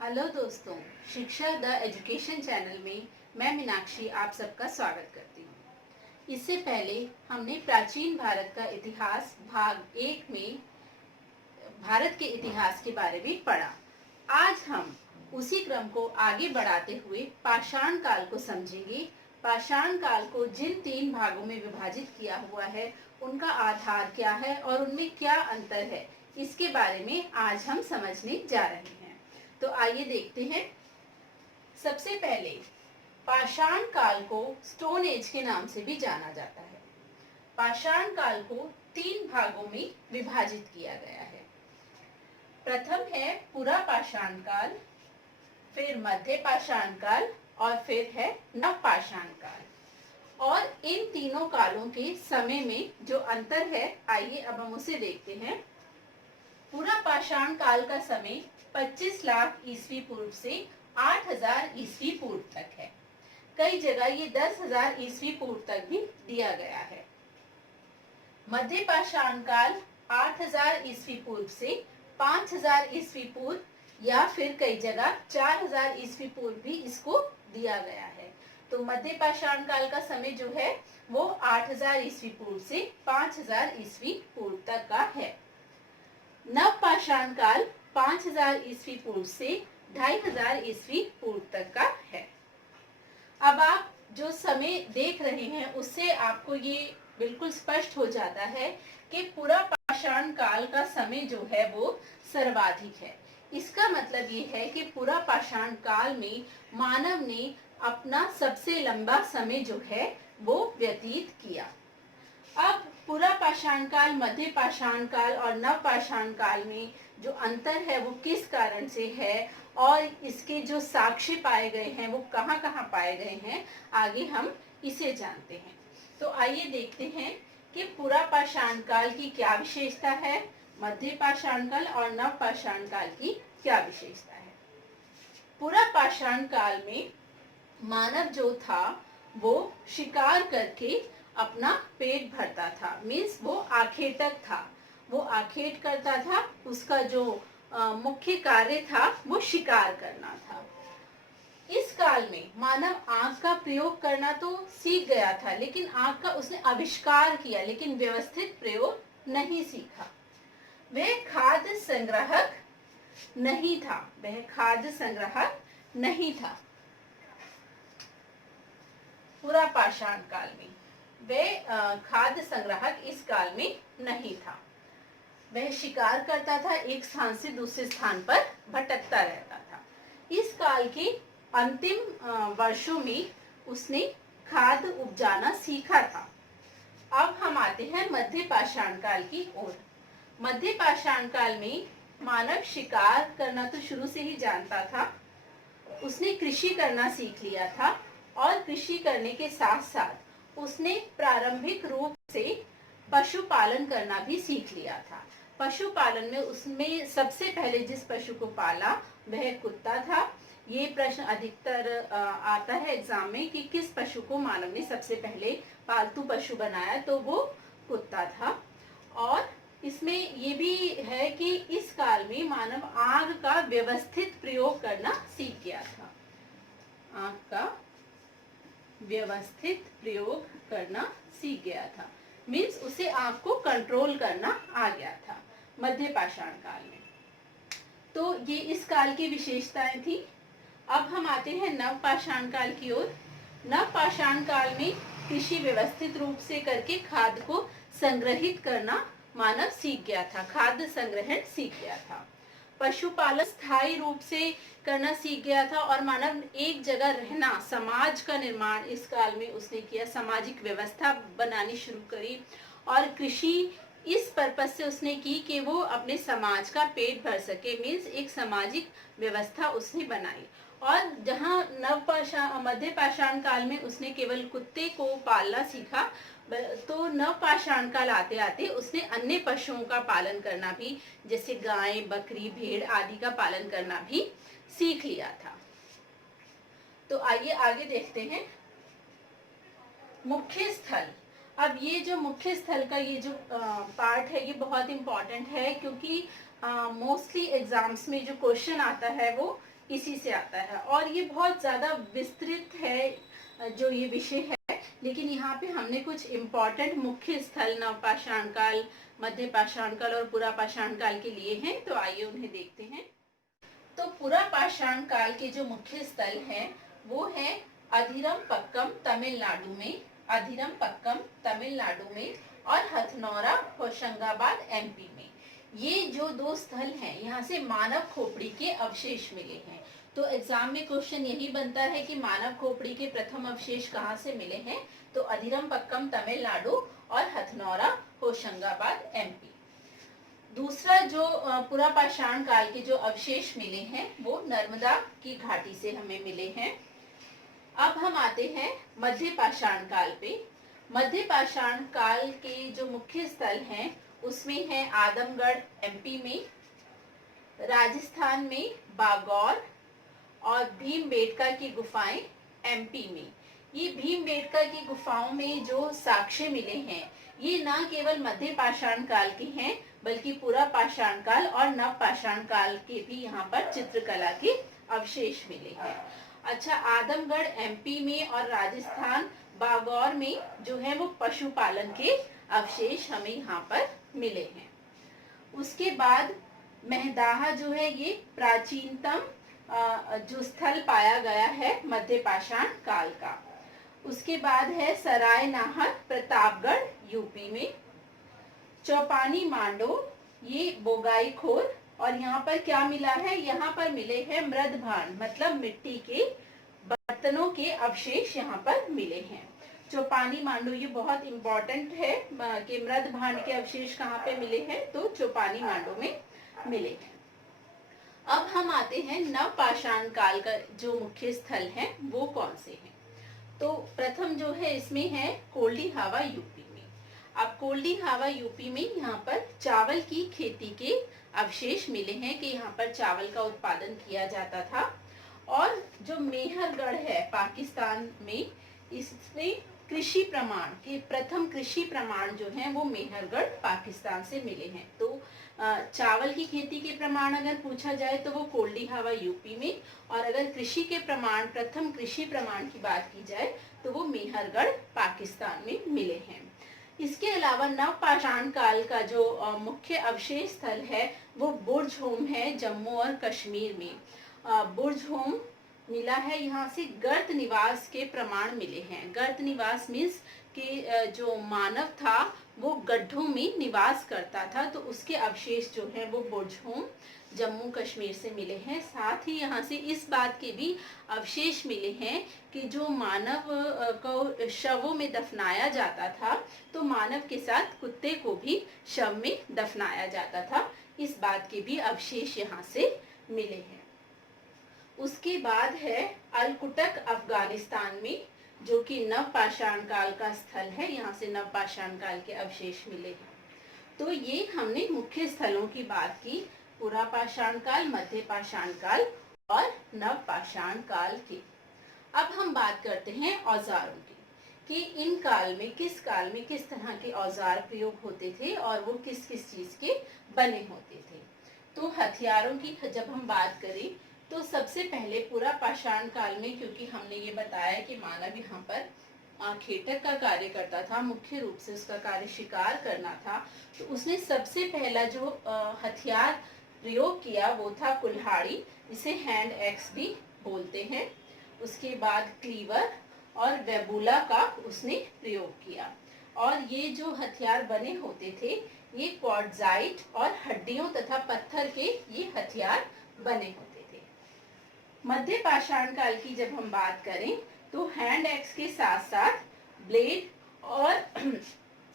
Hello दोस्तों, शिक्षा the education channel में मैं मीनाक्षी आप सबका स्वागत करती हूँ। इससे पहले हमने प्राचीन भारत का इतिहास भाग 1 में भारत के इतिहास के बारे में पढ़ा। आज हम उसी क्रम को आगे बढ़ाते हुए पाषाण काल को समझेंगे। पाषाण काल को जिन 3 भागों में विभाजित किया हुआ है उनका आधार क्या है और उनमें क्या अंतर है, इसके बारे में आज हम समझने जा रहे हैं। तो आइए देखते हैं। सबसे पहले पाषाण काल को स्टोन एज के नाम से भी जाना जाता है। पाषाण काल को 3 भागों में विभाजित किया गया है। प्रथम है पुरा पाषाण काल, फिर मध्य पाषाण काल और फिर है नव पाषाण काल। और इन तीनों कालों के समय में जो अंतर है, आइए अब हम उसे देखते हैं। पुरा पाषाण काल का समय 25 लाख ईस्वी पूर्व से 8000 ईस्वी पूर्व तक है। कई जगह ये 10,000 ईस्वी पूर्व तक भी दिया गया है। मध्य पाषाण काल 8000 ईस्वी पूर्व से 5000 ईस्वी पूर्व या फिर कई जगह 4000 ईस्वी पूर्व भी इसको दिया गया है। तो मध्य पाषाण काल का समय जो है वो 8000 ईस्वी पूर्व से 5000 ईस्वी पूर्व तक का है। नव पाषाण काल 5000 ईस्वी पूर्व से 2500 ईस्वी पूर्व तक का है। अब आप जो समय देख रहे हैं उससे आपको ये बिल्कुल स्पष्ट हो जाता है कि पूरा पाषाण काल का समय जो है वो सर्वाधिक है। इसका मतलब ये है कि पूरा पाषाण काल में मानव ने अपना सबसे लंबा समय जो है वो व्यतीत किया। अब पूरा पाषाण काल, मध्य पाषाण काल और नव पाषाण काल में जो अंतर है वो किस कारण से है और इसके जो साक्ष्य पाए गए हैं वो कहाँ कहाँ पाए गए हैं, आगे हम इसे जानते हैं। तो आइए देखते हैं कि पूरा पाषाण काल की क्या विशेषता है, मध्य पाषाण काल और नव पाषाण काल की क्या विशेषता है। पूरा पाषाण काल में मानव जो था वो शिकार करके अपना पेट भरता था। मीन्स वो आखेटक था, वो आखेट करता था। उसका जो मुख्य कार्य था वो शिकार करना था। इस काल में मानव आग का प्रयोग करना तो सीख गया था, लेकिन आग का उसने आविष्कार किया लेकिन व्यवस्थित प्रयोग नहीं सीखा। वह खाद्य संग्राहक नहीं था, वह खाद्य संग्राहक नहीं था। पूरा पाषाण काल में वह खाद्य संग्राहक इस काल में नहीं था। वह शिकार करता था, एक स्थान से दूसरे स्थान पर भटकता रहता था। इस काल के अंतिम वर्षों में उसने खाद्य उपजाना सीखा था। अब हम आते हैं मध्य पाषाण काल की ओर। मध्य पाषाण काल में मानव शिकार करना तो शुरू से ही जानता था। उसने कृषि करना सीख लिया था और कृषि करने के साथ साथ उसने प्रारंभिक रूप से पशुपालन करना भी सीख लिया था। पशुपालन में उसमें सबसे पहले जिस पशु को पाला वह कुत्ता था। ये प्रश्न अधिकतर आता है एग्जाम में कि किस पशु को मानव ने सबसे पहले पालतू पशु बनाया, तो वो कुत्ता था। और इसमें ये भी है कि इस काल में मानव आग का व्यवस्थित प्रयोग करना सीख गया था। आग का व्यवस्थित प्रयोग करना सीख गया था, मीन्स उसे आग को कंट्रोल करना आ गया था मध्य पाषाण काल में। तो ये इस काल की विशेषताएं थी। अब हम आते हैं नव पाषाण काल की ओर। नव पाषाण काल में कृषि व्यवस्थित रूप से करके खाद्य को संग्रहित करना मानव सीख गया था, खाद्य संग्रहण सीख गया था। पशुपालन स्थायी रूप से करना सीख गया था और मानव एक जगह रहना, समाज का निर्माण इस काल में उसने किया, सामाजिक व्यवस्था बनानी शुरू करी। और कृषि इस पर्पस से उसने की कि वो अपने समाज का पेट भर सके, मीन्स एक सामाजिक व्यवस्था उसने बनाई। और जहाँ मध्य पाषाण काल में उसने केवल कुत्ते को पालना सीखा, तो नव पाषाण काल आते आते उसने अन्य पशुओं का पालन करना भी, जैसे गाय, बकरी, भेड़ आदि का पालन करना भी सीख लिया था। तो आइए आगे देखते हैं। मुख्य स्थल। अब ये जो मुख्य स्थल का ये जो पार्ट है ये बहुत इम्पोर्टेंट है, क्योंकि मोस्टली एग्जाम्स में जो क्वेश्चन आता है वो इसी से आता है। और ये बहुत ज़्यादा विस्तृत है जो ये विषय है, लेकिन यहाँ पे हमने कुछ इम्पोर्टेंट मुख्य स्थल नवपाषाण काल, मध्य पाषाण काल और पुरा पाषाण काल के लिए हैं, तो आइए उन्हें देखते हैं। तो पुरा पाषाण काल के जो मुख्य स्थल हैं वो है अधिरम पक्कम तमिलनाडु में, अधिरम पक्कम तमिलनाडु में, और हथनौरा होशंगाबाद एमपी में। ये जो दो स्थल हैं यहाँ से मानव खोपड़ी के अवशेष मिले हैं। तो एग्जाम में क्वेश्चन यही बनता है कि मानव खोपड़ी के प्रथम अवशेष कहाँ से मिले हैं, तो अधिरम पक्कम तमिलनाडु और हथनौरा होशंगाबाद एमपी। दूसरा जो पुरा पाषाण काल के जो अवशेष मिले हैं वो नर्मदा की घाटी से हमें मिले हैं। अब हम आते हैं मध्य पाषाण काल पे। मध्य पाषाण काल के जो मुख्य स्थल हैं उसमें है आदमगढ़ एमपी में, राजस्थान में बागौर और भीमबेटका की गुफाएं एमपी में। ये भीमबेटका की गुफाओं में जो साक्ष्य मिले हैं ये न केवल मध्य पाषाण काल के हैं बल्कि पुरा पाषाण काल और नव पाषाण काल के भी यहाँ पर चित्रकला के अवशेष मिले हैं। अच्छा, आदमगढ़ एमपी में और राजस्थान बागौर में जो है वो पशुपालन के अवशेष हमें यहाँ पर मिले हैं। उसके बाद मेहदाहा जो है ये प्राचीनतम जो स्थल पाया गया है मध्य पाषाण काल का। उसके बाद है सराय नाहर प्रतापगढ़ यूपी में, चौपानी मांडो ये बोगाईखोर, और यहाँ पर क्या मिला है, यहाँ पर मिले हैं मृद भांड मतलब मिट्टी के बर्तनों के अवशेष यहाँ पर मिले हैं। चौपानी मांडो ये बहुत इंपॉर्टेंट है कि मृद भांड के अवशेष कहाँ पे मिले हैं, तो चौपानी मांडो में मिले हैं। अब हम आते हैं नव पाषाण काल का जो मुख्य स्थल है वो कौन से हैं। तो प्रथम जो है इसमें है कोल्डी हावा यूपी में। अब कोल्डी हावा यूपी में यहाँ पर चावल की खेती के अवशेष मिले हैं कि यहाँ पर चावल का उत्पादन किया जाता था। और जो मेहरगढ़ है पाकिस्तान में, इसमें कृषि प्रमाण के प्रथम कृषि प्रमाण जो हैं वो मेहरगढ़ पाकिस्तान से मिले हैं। तो चावल की खेती के प्रमाण अगर पूछा जाए तो वो कोल्डी हावा यूपी में, और अगर कृषि के प्रमाण प्रथम कृषि प्रमाण की बात की जाए तो वो मेहरगढ़ पाकिस्तान में मिले हैं। इसके अलावा नव पाषाण काल का जो मुख्य अवशेष स्थल है वो बुर्जहोम है जम्मू और कश्मीर में। बुर्जहोम मिला है, यहाँ से गर्त निवास के प्रमाण मिले हैं। गर्त निवास मीन्स कि जो मानव था वो गड्ढों में निवास करता था, तो उसके अवशेष जो हैं वो बुर्जहोम जम्मू कश्मीर से मिले हैं। साथ ही यहाँ से इस बात के भी अवशेष मिले हैं कि जो मानव को शवों में दफनाया जाता था तो मानव के साथ कुत्ते को भी शव में दफनाया जाता था। इस बात के भी अवशेष यहाँ से मिले हैं। उसके बाद है अलकुटक अफगानिस्तान में, जो कि नव पाषाण काल का स्थल है। यहाँ से नव पाषाण काल के अवशेष मिले हैं। तो ये हमने मुख्य स्थलों की बात की, पुरा पाषाण काल, मध्य पाषाण काल और नव पाषाण काल की। अब हम बात करते हैं औजारों की कि इन काल में किस तरह के औजार प्रयोग होते थे और वो किस किस चीज के बने होते थे। तो हथियारों की जब हम बात करें तो सबसे पहले पुरा पाषाण काल में, क्योंकि हमने ये बताया कि मानव यहाँ पर खेटक का कार्य करता था, मुख्य रूप से उसका कार्य शिकार करना था, तो उसने सबसे पहला जो हथियार प्रयोग किया वो था कुल्हाड़ी, इसे हैंड एक्स भी बोलते हैं। उसके बाद क्लीवर और वेबुला का उसने प्रयोग किया। और ये जो हथियार बने होते थे ये क्वार्ट्जाइट और हड्डियों तथा पत्थर के ये हथियार बने होते थे। मध्य पाषाण काल की जब हम बात करें तो हैंड एक्स के साथ साथ ब्लेड और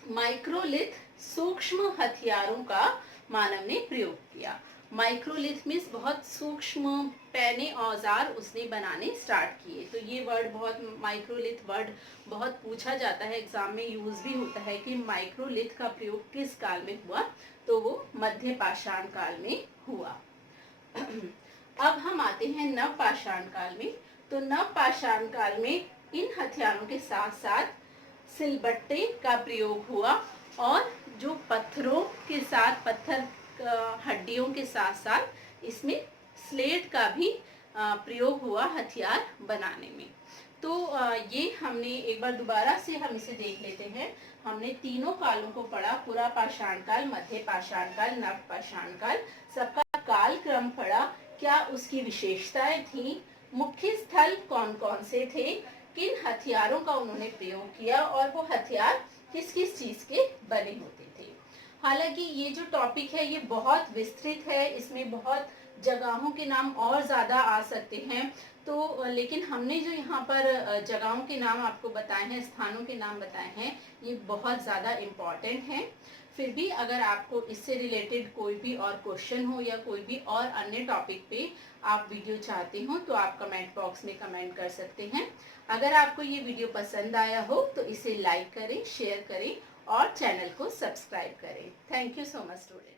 माइक्रोलिथ सूक्ष्म हथियारों का मानव ने प्रयोग किया। माइक्रोलिथ मीन्स बहुत सूक्ष्म पैने औजार उसने बनाने स्टार्ट किए। तो ये वर्ड माइक्रोलिथ वर्ड बहुत पूछा जाता है, एग्जाम में यूज भी होता है कि माइक्रोलिथ का प्रयोग किस काल में हुआ, तो वो मध्य पाषाण काल में हुआ। अब हम आते हैं नव पाषाण काल में। तो नव पाषाण काल में इन हथियारों के साथ साथ सिलबट्टे का प्रयोग हुआ और जो पत्थरों के साथ पत्थर हड्डियों के साथ साथ इसमें स्लेट का भी प्रयोग हुआ हथियार बनाने में। तो ये हमने एक बार दोबारा से हम इसे देख लेते हैं। हमने तीनों कालों को पढ़ा, पुरा पाषाण काल, मध्य पाषाण काल, नव पाषाण काल, सबका काल क्रम पढ़ा, क्या उसकी विशेषताएं थी, मुख्य स्थल कौन कौन से थे, किन हथियारों का उन्होंने प्रयोग किया और वो हथियार किस किस चीज के बने होते थे। हालांकि ये जो टॉपिक है ये बहुत विस्तृत है, इसमें बहुत जगहों के नाम और ज्यादा आ सकते हैं। तो लेकिन हमने जो यहाँ पर जगहों के नाम आपको बताए हैं, स्थानों के नाम बताए हैं, ये बहुत ज़्यादा इम्पॉर्टेंट हैं। फिर भी अगर आपको इससे रिलेटेड कोई भी और क्वेश्चन हो या कोई भी और अन्य टॉपिक पे आप वीडियो चाहते हो तो आप कमेंट बॉक्स में कमेंट कर सकते हैं। अगर आपको ये वीडियो पसंद आया हो तो इसे लाइक करें, शेयर करें और चैनल को सब्सक्राइब करें। Thank you so much student.